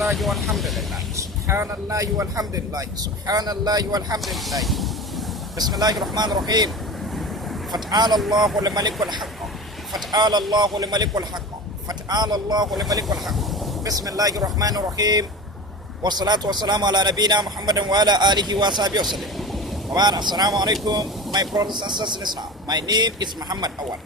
Subhanallah walhamdulillah. Subhanallah walhamdulillah. Subhanallah walhamdulillah. Bismillahir Rahmanir Rahim. Fat'ala Allahu al-Malikul Haqq. Fat'ala Allahu al-Malikul Haqq. Fat'ala Allahu al-Malikul Haqq. Bismillahir Rahmanir Rahim. Wassalatu wassalamu ala nabiyyina Muhammadin wa ala alihi wa sahbihi wasallam. Assalamu alaikum, my brothers and sisters in Islam. My name is Muhammad Awal.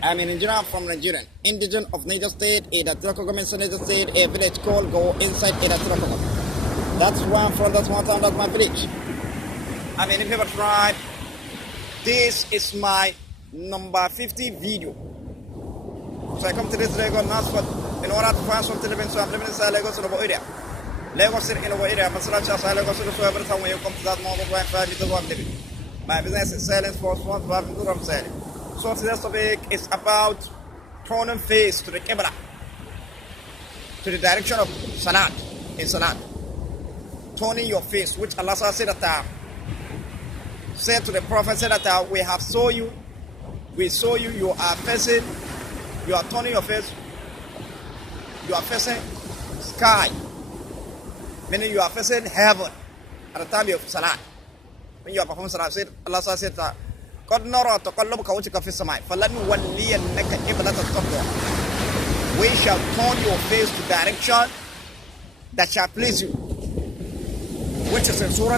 I'm an engineer from Nigeria, indigenous of Niger State, Edatira Government, Niger State, a village called Go inside Edatira Government. That's where I'm from, that's my town, that's my village. I'm an Ifa tribe. This is my number 50 video. So I come to this Lagos Nasford in order to find something to live in, so I'm living inside Lagos in the area. Lagos in the area, Masalacha, Lagos, so every time when you come to that moment, where I'm living. My business is selling sports, I'm selling. So today's topic is about turning face to the Qibla, to the direction of Salat, in Salat. Turning your face, which Allah said to the Prophet, said that we saw you, you are facing, you are turning your face, you are facing sky, meaning you are facing heaven at the time of Salat. When you are performing Salat, Allah said that قد نرى تقلبك وجهك في السماء فلنولينك قبلة ترضاها. We shall turn your face to direction that shall please you, which is in Surah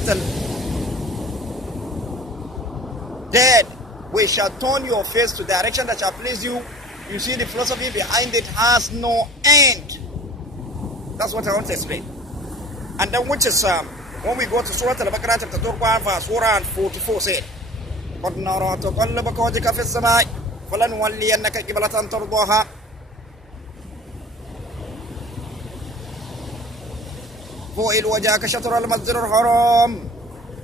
Al-Dead. We shall turn your face to direction that shall please you. You see, the philosophy behind it has no end. That's what I want to explain. And then which is when we go to Surah Al-Baqarah chapter 2 verse 44 said, قد نرى تقلبك وجهك في السماء فلنولينك قبلة ترضاها. فوئل وجهك شطر المسجد الحرام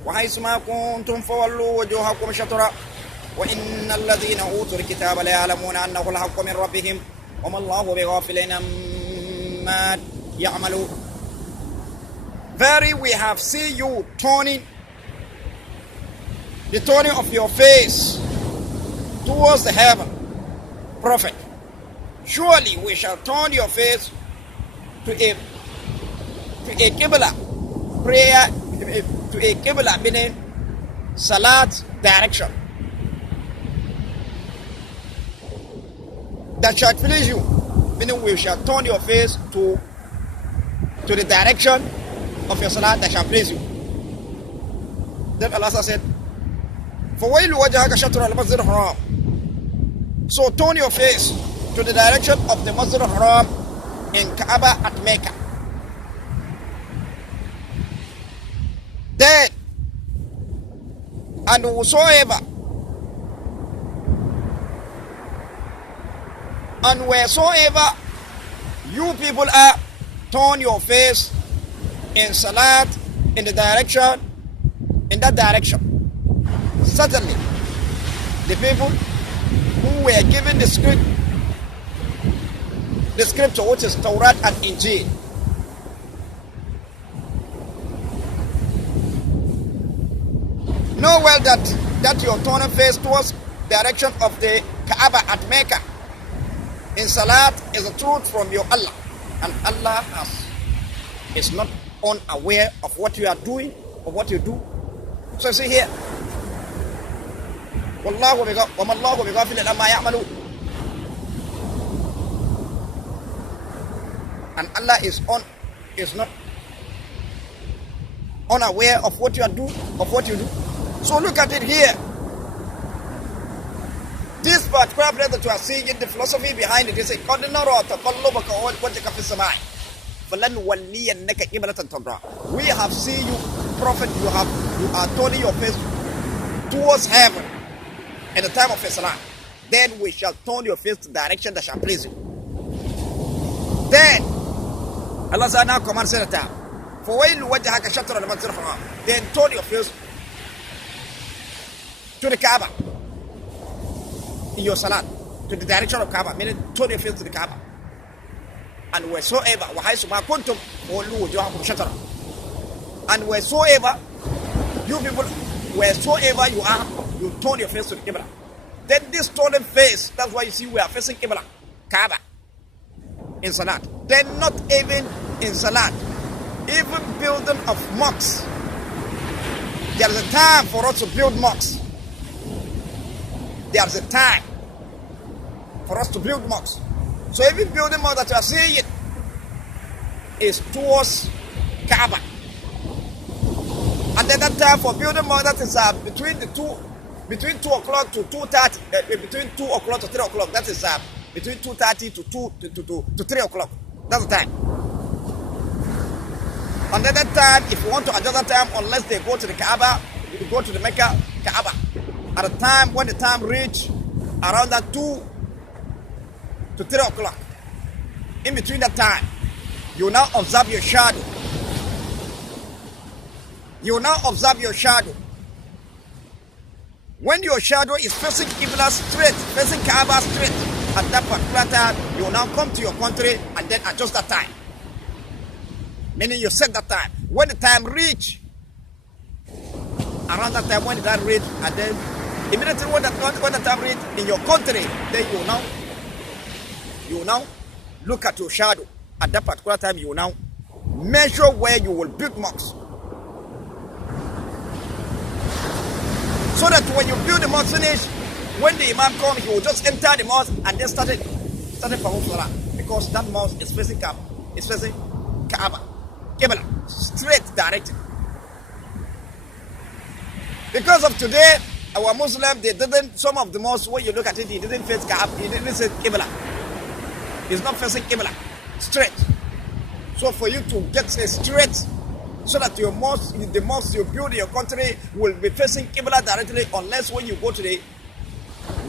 وحيث ما كنتم فولوا وجوهكم شطرا وإن الذين أوتوا الكتاب ليعلمون أنه الحق من ربهم وما الله بغافل عما يعملون. Very, we have seen you turning of your face towards the heaven, Prophet. Surely we shall turn your face to a Qibla prayer, to a Qibla meaning Salat direction that shall please you, meaning we shall turn your face to the direction of your Salat that shall please you. Then Allah said, فَوَيْلُ وَجَهَكَ شَطْرَ الْمَسْجِدِ الْحَرَامِ. So turn your face to the direction of the Masjid al-Haram in Kaaba at Mecca. Then, and wheresoever you people are, turn your face in Salat in that direction. Certainly, the people who were given the scripture, which is Torah and Injil, know well that your turning face towards the direction of the Kaaba at Mecca in Salat is a truth from your Allah, and Allah is not unaware of what you are doing or what you do. So see here, وَمَا اللَّهُ بِغَافِلٍ عَمَّا يَعْمَلُونَ. And Allah is not unaware of what you are doing, of what you do. So look at it here. This particular place that you are seeing in the philosophy behind it is a قَدْ نَرَى تَقَلُّبَكَ وَجْهَكَ فِي السَّمَاءِ فَلَنُوَلِّيَنَّكَ قِبْلَةً تَرْضَاهَا. We have seen you, Prophet, you are turning your face towards heaven in the time of Salat. Then we shall turn your face to the direction that shall please you. Then Allah said, now command said that فَوَيْلُ وَجْهَكَ شَطْرَ الْمَسْجِدِ الْحَرَامِ. Then turn your face to the Kaaba in your Salat, to the direction of Kaaba, meaning turn your face to the Kaaba. And wheresoever وَحَيْثُ مَا كُنْتُمْ فَوَلُّوا وُجُوهَكُمْ شَطْرًا. And wheresoever you people, wheresoever you are, you turn your face to the Qibla. Then this turning face, that's why you see we are facing Qibla, Kaaba, in Salat. Then not even in Salat, even building of mosques. There is a time for us to build mosques. There is a time for us to build mosques. So every building mosque that you are seeing is towards Kaaba. And then that time for building mosque, that is between 2 o'clock to 2:30, between 2 o'clock to 3 o'clock. That is between 2:30 to 3 o'clock. That's the time. And then that time, if you want to adjust that time, unless they go to the Kaaba, you go to the Mecca Kaaba. At the time, when the time reach around that 2 to 3 o'clock, in between that time, you now observe your shadow. You now observe your shadow. When your shadow is facing Qibla straight, facing Kaaba straight, at that particular time, you now come to your country and then adjust that time. Meaning you set that time. When the time reach, around that time, when the time reach, and then immediately when the time reach in your country, then you now look at your shadow. At that particular time, you now measure where you will build mosques. So that when you build the mosque finish, when the Imam comes, he will just enter the mosque and then started performing Salah. Because that mosque is facing Kaaba. It's facing Kaaba. Qibla, straight directed. Because of today, our Muslims, they didn't, some of the mosques, when you look at it, he didn't face Kaaba, he didn't face Qibla. He's not facing Qibla, straight. So for you to get a straight, so that your mosque, the mosque you build in your country will be facing Qibla directly, unless when you go to the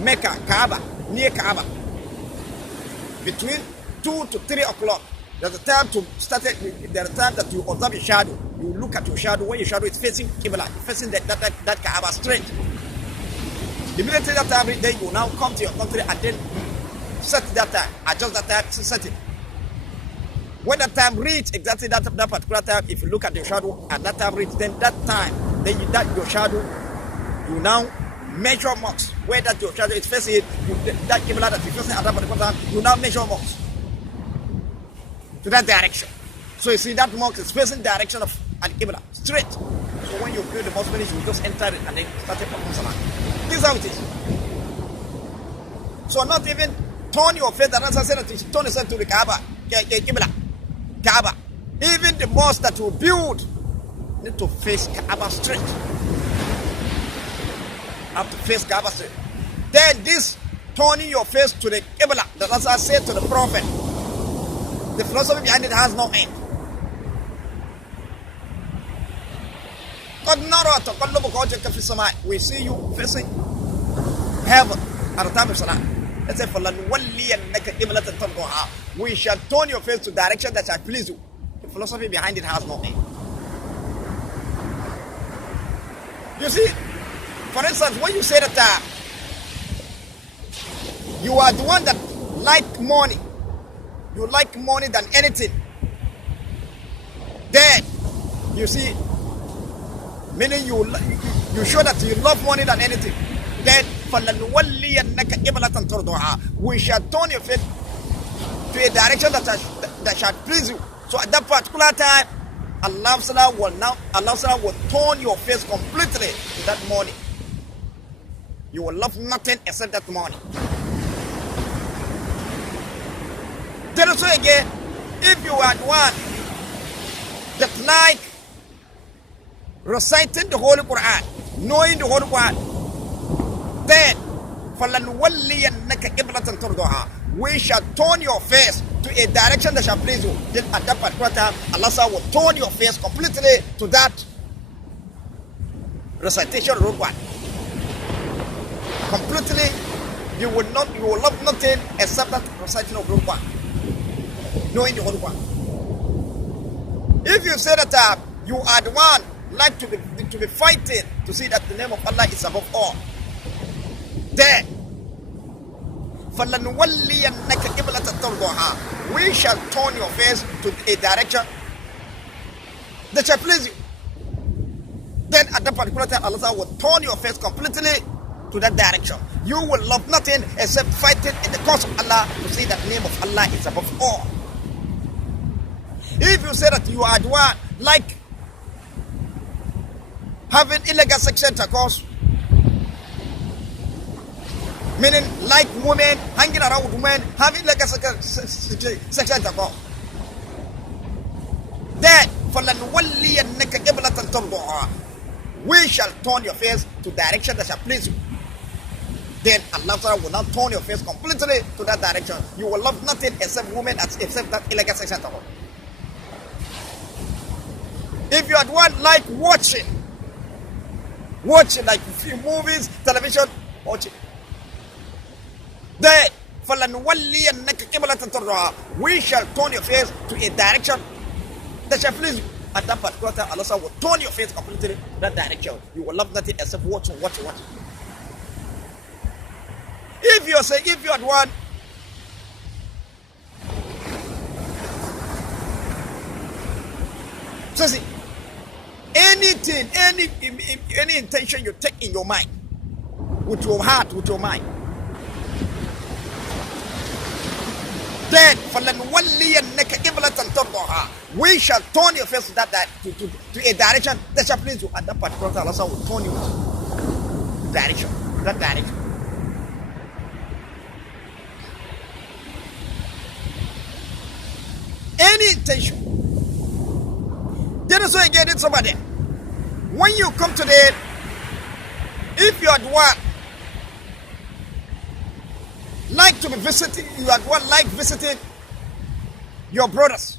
Mecca, Kaaba, near Kaaba, between 2 to 3 o'clock, there's a time to start it. There's a time that you observe your shadow. You look at your shadow. When your shadow is facing Qibla, facing that Kaaba straight. Immediately that time, then you now come to your country and then set that time, adjust that time, set it. When that time reach exactly that particular time, if you look at your shadow at that time reach, then that time, then your shadow, you now measure marks where that your shadow is facing, that Qibla that you're facing at that particular time, you now measure marks to that direction. So you see that mosque is facing direction of Al-Qibla, straight. So when you build the mosque finish, you just enter it and then start performing Salah. This is how it is. So not even turn your face, the Rasul said that you turn yourself to the Kaaba, Qibla, Kaaba. Even the mosque that you build need to face Kaaba straight. Have to face Kaaba straight. Then this turning your face to the Qibla, the Rasul said to the Prophet, the philosophy behind it has no end. We see you facing heaven at the time of Salah. Let's say, we shall turn your face to direction that shall please you. The philosophy behind it has no end. You see, for instance, when you say that you are the one that like money, you like money than anything, then you see, meaning you show that you love money than anything, then we shall turn your face to a direction that shall please you. So at that particular time, Allah will turn your face completely to that money. You will love nothing except that money. Tell us again, if you are one that like reciting the Holy Quran, knowing the Holy Quran, then we shall turn your face to a direction that shall please you. Then at that particular time, Allah will turn your face completely to that recitation of the Holy Quran. Completely, you will love nothing except that recitation of the Holy Quran. Knowing the Holy Quran. If you say that you are the one like to be fighting to see that the name of Allah is above all, then we shall turn your face to a direction that shall please you. Then at that particular time, Allah will turn your face completely to that direction. You will love nothing except fighting in the cause of Allah to see that the name of Allah is above all. If you say that you are the one like having illegal sexual intercourse, meaning like women, hanging around with women, having illegal sexual intercourse, then فَلَنُوَلِّيَنَّكَ قِبْلَةً تَرْضَاهَا, we shall turn your face to direction that shall please you. Then Allah will not turn your face completely to that direction. You will love nothing except women, except that illegal sex intercourse. If you are the one like watching like movies, television, watching, then فَلَنُوَلِّيَنَّكَ قِبْلَةً تَرْضَاهَا, we shall turn your face to a direction that shall please you. At that particular time, Allah will turn your face completely to that direction. You will love nothing except watching. If you are the one so see, anything, any intention you take in your mind, with your heart, with your mind, then فَلَنُوَلِّيَنَّكَ قِبْلَةً تَرْضَاهَا, we shall turn your face to a direction that shall please you. At that particular time, Allah will turn you to that direction. Any intention. There is why again it's over there. When you come to the, if you are the one like to be visiting, you are the one like visiting your brothers,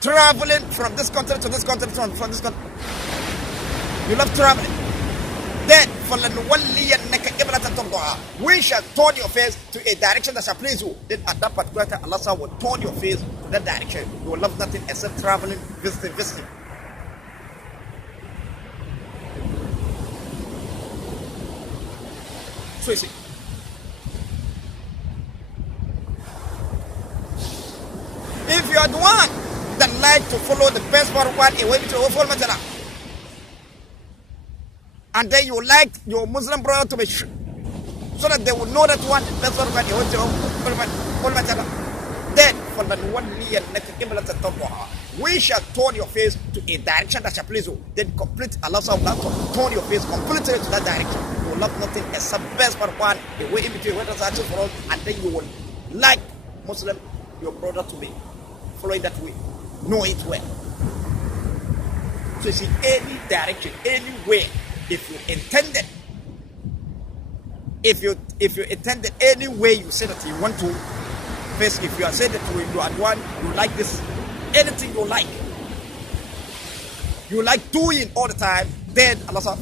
traveling from this country to this country, from this country. You love traveling. Then فَلَنُوَلِّيَنَّكَ قِبْلَةً تَرْضَاهَا, we shall turn your face to a direction that shall please you. Then at that particular time, Allah will turn your face to that direction. You will love nothing except traveling, visiting. So you see, if you are the one that like to follow the best part of one away to overfall matter, and then you like your Muslim brother to be so that they will know that one is the best part of one away to overfall matter, then we shall turn your face to a direction that shall please you. Then complete Allah will turn your face completely to that direction. You will love nothing except the best part of one, the way in between what is actually for us, and then you will like Muslim, your brother, to be following that way. Know it well. So you see, any direction, anywhere, if you intended any way you say that you want to face, if you are saying that you are one, you like this, anything you like doing all the time, then Allah said,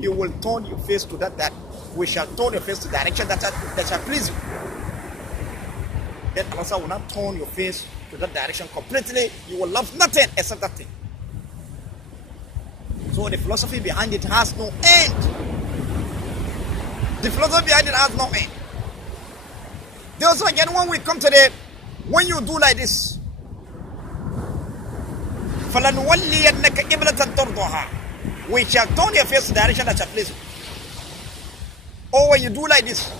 you will turn your face to that we shall turn your face to direction that shall please you. Then Allah will not turn your face to that direction completely. You will love nothing except that thing. So the philosophy behind it has no end. The philosophy behind it has no end. Then also again, when we come to when you do like this, فَلَنُوَلِّيَنَّكَ قِبْلَةً تَرْضَاهَا, we shall turn your face to the direction that shall please you. Or when you do like this,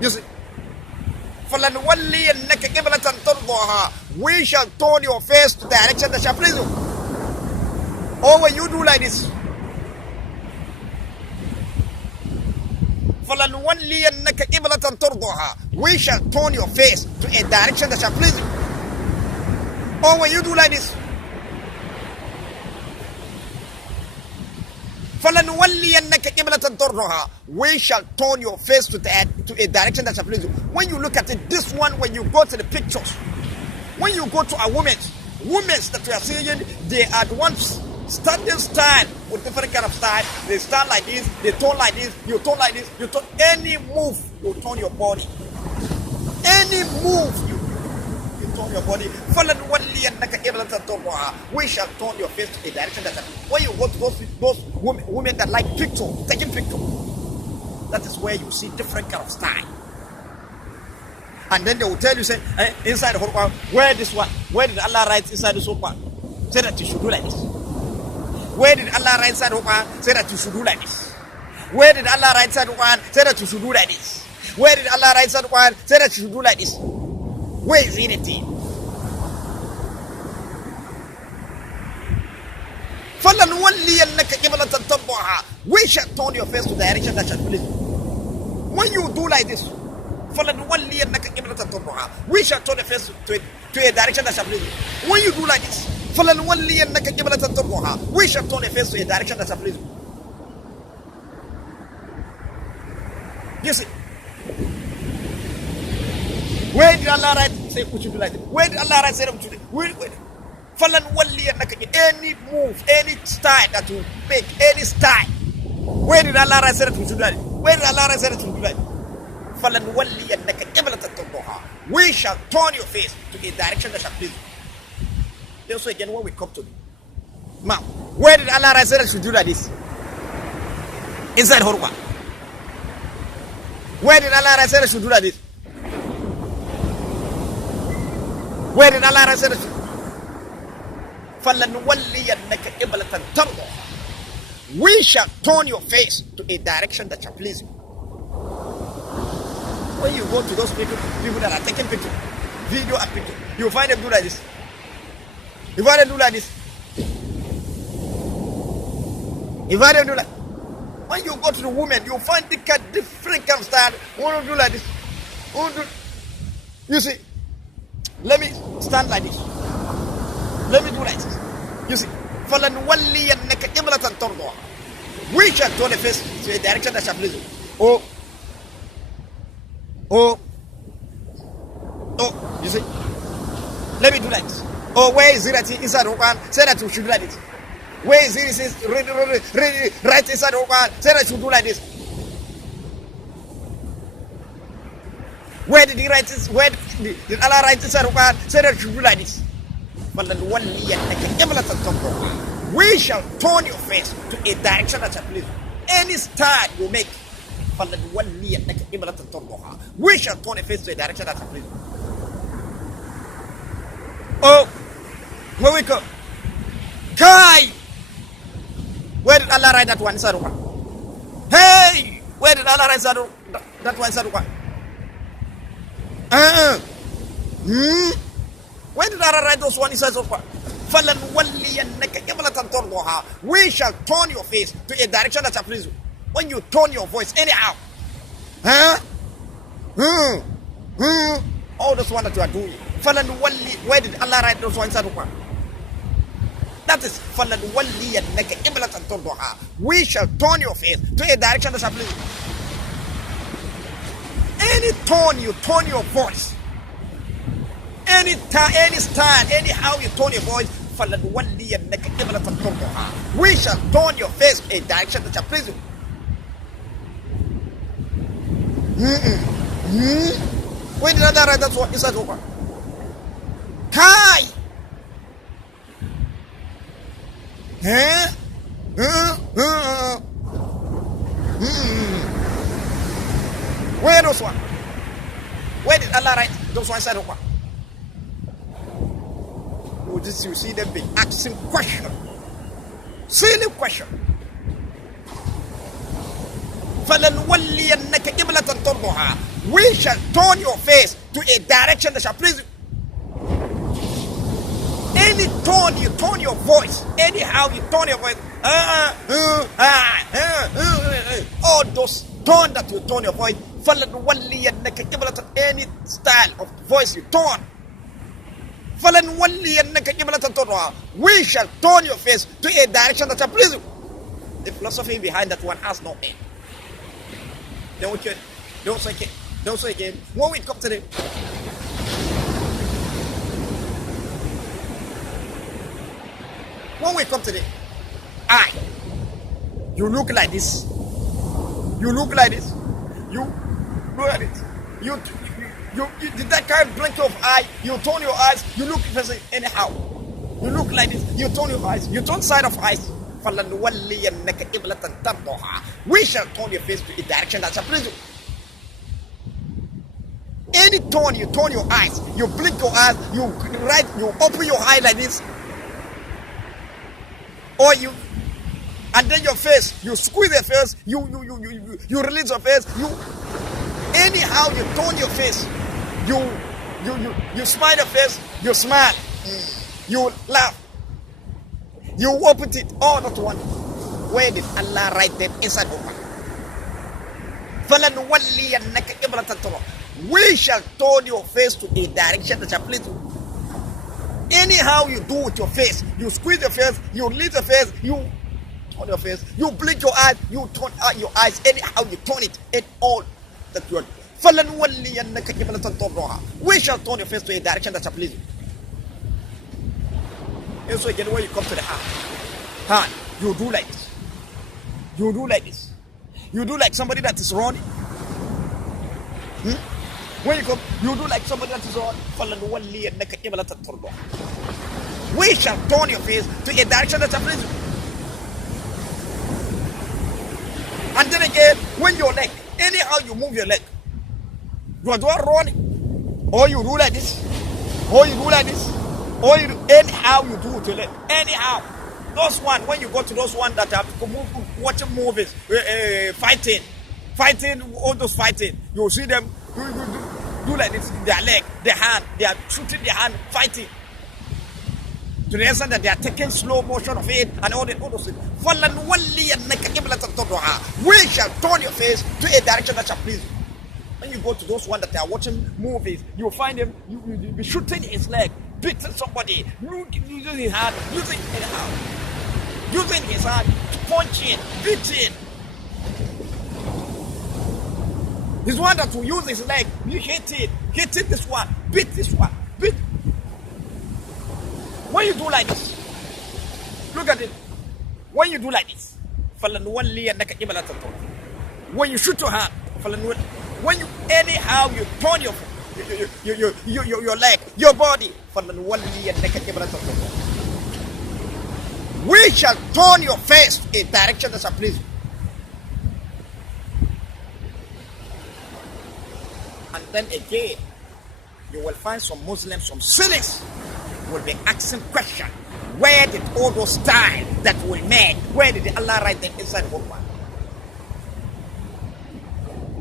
you see, فَلَنُوَلِّيَنَّكَ قِبْلَةً تَرْضَاهَا, we shall turn your face to the direction that shall please you. Or when you do like this, فَلَنُوَلِّيَنَّكَ قِبْلَةً تَرْضَاهَا, we shall turn your face to a direction that shall please you. Or when you do like this, فَلَنُوَلِّيَنَّكَ قِبْلَةً تَرْضَاهَا, we shall turn your face to a direction that shall please you. When you look at it, this one, when you go to the pictures, when you go to a woman that we are seeing, they are the ones standing style with different kind of style. They stand like this, they turn like this, you turn like this, you turn any move, you turn your body. Any move, you turn your body. We shall turn your face to a direction that when you go to those women that like picture, taking picture, that is where you see different kind of style. And then they will tell you, say, inside the Quran, where this one, where did Allah write inside the Quran? Say that you should do like this. Where did Allah write inside the Quran? Say that you should do like this. Where did Allah write inside the Quran? Say that you should do like this. Where did Allah write in the Quran? Say that you should do like this. Where is it? فَلَنُوَلِّيَنَّكَ قِبْلَةً تَرْضَاهَا. We shall turn your face to the direction that shall please you. When you do like this, فَلَنُوَلِّيَنَّكَ قِبْلَةً تَرْضَاهَا. We shall turn the face to a direction that shall please you. When you do like this, فَلَنُوَلِّيَنَّكَ قِبْلَةً تَرْضَاهَا. We shall turn the face to a direction that shall please you. You see, where did Allah write? Say, what you do like this? Where did Allah write? Say, what you do? Wait. Any move, any style that you make, any style. Where did Allah write? Say that we should do that? Where did Allah write? Say that we should do that? We shall turn your face to a direction that shall please you. Also again, when we come to now, where did Allah write? Say that we should do like this? Inside Horwa. Where did Allah write? Say that we should do like this? Where did Allah write? Say that? We shall turn your face to a direction that shall please you. When you go to those people that are taking pictures, video and picture, you find them do like this. You find them do like this. You find them do like. When you go to the women, you find different kind of style. One do like this. One do. You see, let me stand like this. Let me do like this. You see, فَلَنُوَلِّيَنَّكَ قِبْلَةً تَرْضَاهَا. We shall turn the face to a direction that shall please you. Oh, you see. Let me do like this. Oh, where is it that inside the Quran? Say that you should do like this. Where is it? Right inside the Quran. Say that you should do like this. Where did he write this? Where did Allah write inside the Quran? Say that you should do like this. We shall turn your face to a direction that shall please you. Any style you make, we shall turn your face to a direction that shall please you. Oh, where we go? Kai! Where did Allah write that one inside the Quran? Hey! Where did Allah write that one inside the Quran? Where did Allah write those one inside the Quran? We shall turn your face to a direction that shall please you. When you turn your voice anyhow, all those one that you are doing. Where did Allah write those one inside the Quran? That is we shall turn your face to a direction that shall please you. Any tone you turn your voice, any time, any style, anyhow you turn your voice, we shall turn your face in a direction that shall please you. When did Allah write that one inside the Quran? Kai! Where those one? Where did Allah write those one inside the Quran? You see them be asking question, silly question. We shall turn your face to a direction that shall please you. Any tone you turn your voice, anyhow you turn your voice, all those tone that you turn your voice, any style of voice you turn, we shall turn your face to a direction that shall please you. The philosophy behind that one has no end. Don't say again. When we come to the eye, you look like this. You look like this. You look at it. You did that kind of blink of eye. You turn your eyes. You look anyhow. You look like this. You turn your eyes. You turn side of eyes. We shall turn your face to a direction that shall please you. Any turn you turn your eyes. You blink your eyes. You open your eye like this. Or and then your face. You squeeze your face. You release your face. Anyhow you turn your face, you smile your face, you smile, you laugh, you open it, all that one. Where did Allah write them inside the Quran? We shall turn your face to a direction that shall please you. Anyhow you do with your face, you squeeze your face, you lift your face, you turn your face, you blink your eyes, you turn out your eyes, anyhow you turn it, and all that you are. We shall turn your face to a direction that shall please you. And so again, when you come to the hand, you do like this. You do like this. You do like somebody that is running. When you come, you do like somebody that is running. We shall turn your face to a direction that shall please you. And then again, when your leg, anyhow you move your leg, you are doing running, or you do like this, or you do like this, or you do, anyhow you do with your leg, anyhow. Those one, when you go to those one that are watching movies, fighting, all those fighting, you see them do like this, their leg, their hand, they are shooting their hand, fighting. To the extent that they are taking slow motion of it and all those things. We shall turn your face to a direction that shall please you. When you go to those ones that are watching movies, you find them, you be shooting his leg, beating somebody, using his hand, using his hand, punching, beating. He's one that will use his leg, you hit it this one, beat this one, beat. When you do like this, look at it. When you do like this, when you shoot your hand, when you anyhow you turn your leg, your body, we shall turn your face in a direction that shall please you. And then again, you will find some Muslims, some cynics will be asking questions. Where did all those style that we made, where did Allah write them inside the Quran?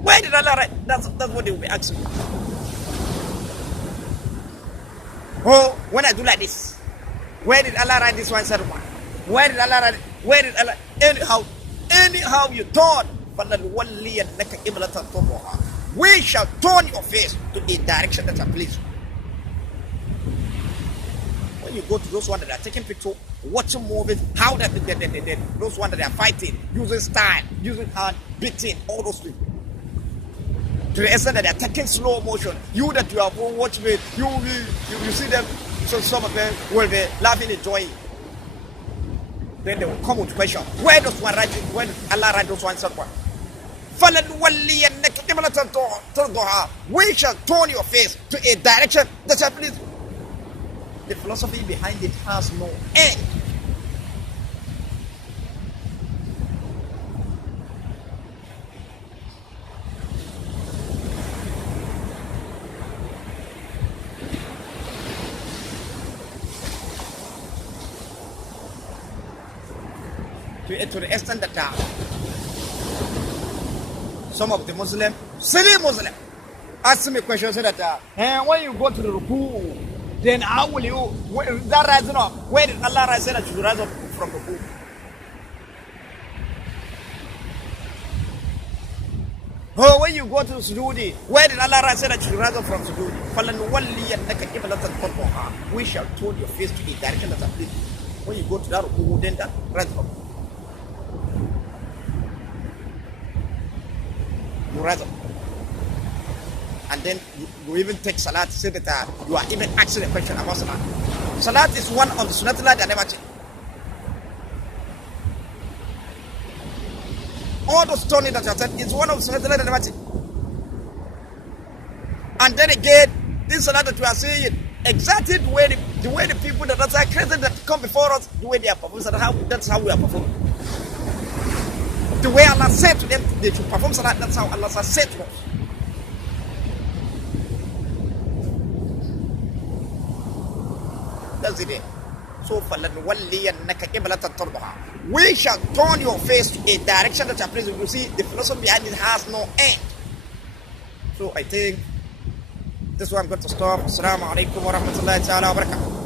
Where did Allah write? That's what they will be asking. Oh, when I do like this, where did Allah write this one inside the Quran? Where did Allah write it? Where did Allah? Anyhow you turn. We shall turn your face to a direction that shall please you. When you go to those ones that are taking pictures, watching movies, how that those ones that are fighting, using style, using hand, beating, all those things. To the extent that they are taking slow motion, you that you are watching it, you see them, so some of them will be laughing, enjoying. Then they will come with question. Where does one write it? When Allah write those ones somewhere? We shall turn your face to a direction that shall please you. The philosophy behind it has no end. To the extent that some of the Muslim, silly Muslim, ask me questions that when you go to the ruku, then how will you, that rising up, where did Allah rise that you should rise up from ruku? Oh, when you go to sujoodi, where did Allah rise that you should rise up from sujoodi? We shall turn your face to the direction that I please. When you go to that ruku, then that rise up. You rise up. And then you even take salat, say that you are even asking a question about salat. Salat is one of the sunnatullah that never change. All those stories that I said is one of the sunnatullah that never change. And then again, this salat that we are saying, exactly the way the people that are crazy that come before us, the way they are performing, that's how we are performing. The way Allah said to them they should perform salat, that's how Allah said to us. That's it. So we shall turn your face to a direction that shall please you. You see, the philosophy behind it has no end. So I think this one I'm going to stop. Assalamu alaikum wa rahmatullahi ta'ala wa barakatuh.